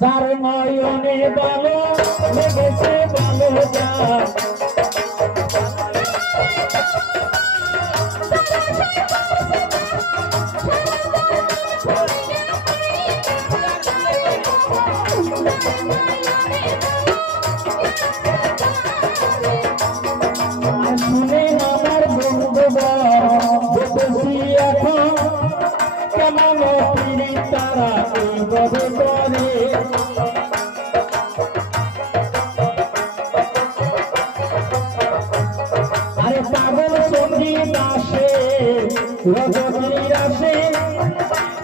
যার নয়নে ভালো লেগেছে ভালো যার শুনে আমার বন্ধু এখন কেমন ফিরি তারা এইভাবে করে আরে পাগল সঙ্গীত আসে রজনীর আসে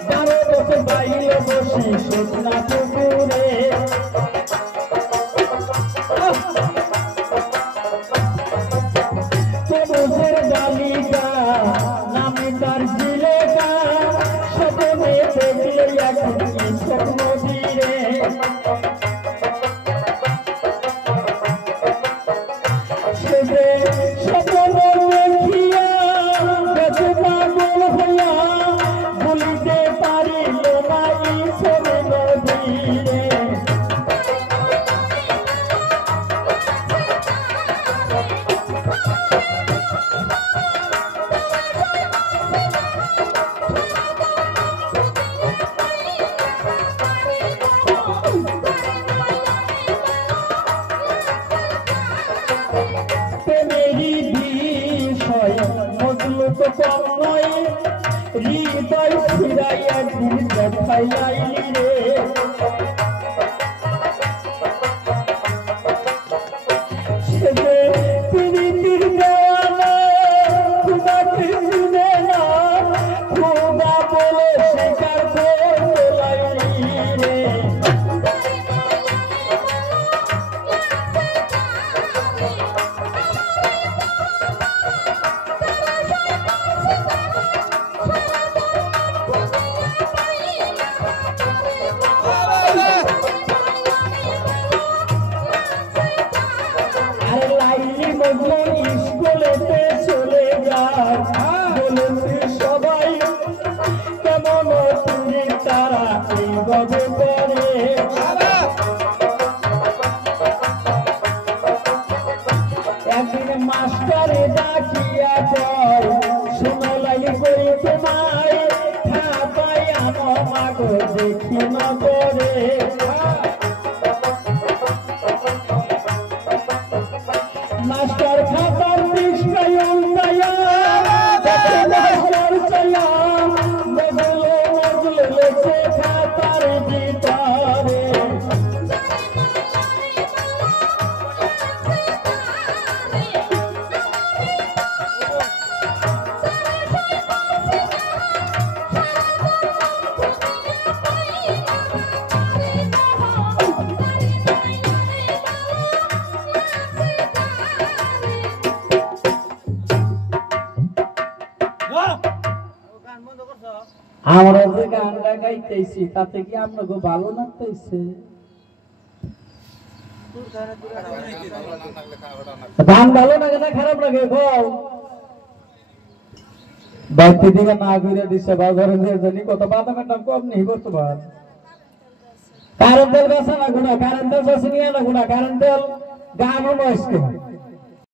12 বছর বাইরে বসে শুকনা পুকুরে সবুজের বালিকা নামে তার জিলেকা স্বপ্নে দেখলে এখন স্বপ্ন ধীরে সেজে স্বপ্ন দেখিয়া গেছে পাগল হইয়া বলিতে পারিল না স্বপ্ন ধীরে প্রেমেরই বিষয় মজলু তো কম নয় হৃদয় ফিরাই একদিন দেখাই লাইলি রে সেজে প্রীতির দেওয়ানা তোমাকে শুনে না খোদা বলে স্বীকার করতে লাইলি রে স্কুলেতে চলে যায় বলেছে সবাই কেমন তুমি তারা এইভাবে করে একদিন মাস্টারে ডাকিয়া কয় শোনালাই করি তোমায় খাপাই আনো মাগো দেখি না করে মাস্টার খাতার পৃষ্ঠায় উল্টায়া দেখে মাস্টার চায়া মজলে লেখে খাতার ভিতরে আমরা যে গানটা গাইতেছি তাতে কি আপনাকে ভালো লাগতেছে গান ভালো লাগে না খারাপ লাগে ব্যক্তি দিকে না ঘুরে দিচ্ছে বাজারে যে জানি কত বাদামের দাম কম নেই করতে পার কারেন্ট তেল বেচা না গুণা কারেন্ট তেল বেশি নিয়ে না গুণা কারেন্ট তেল গানও নয়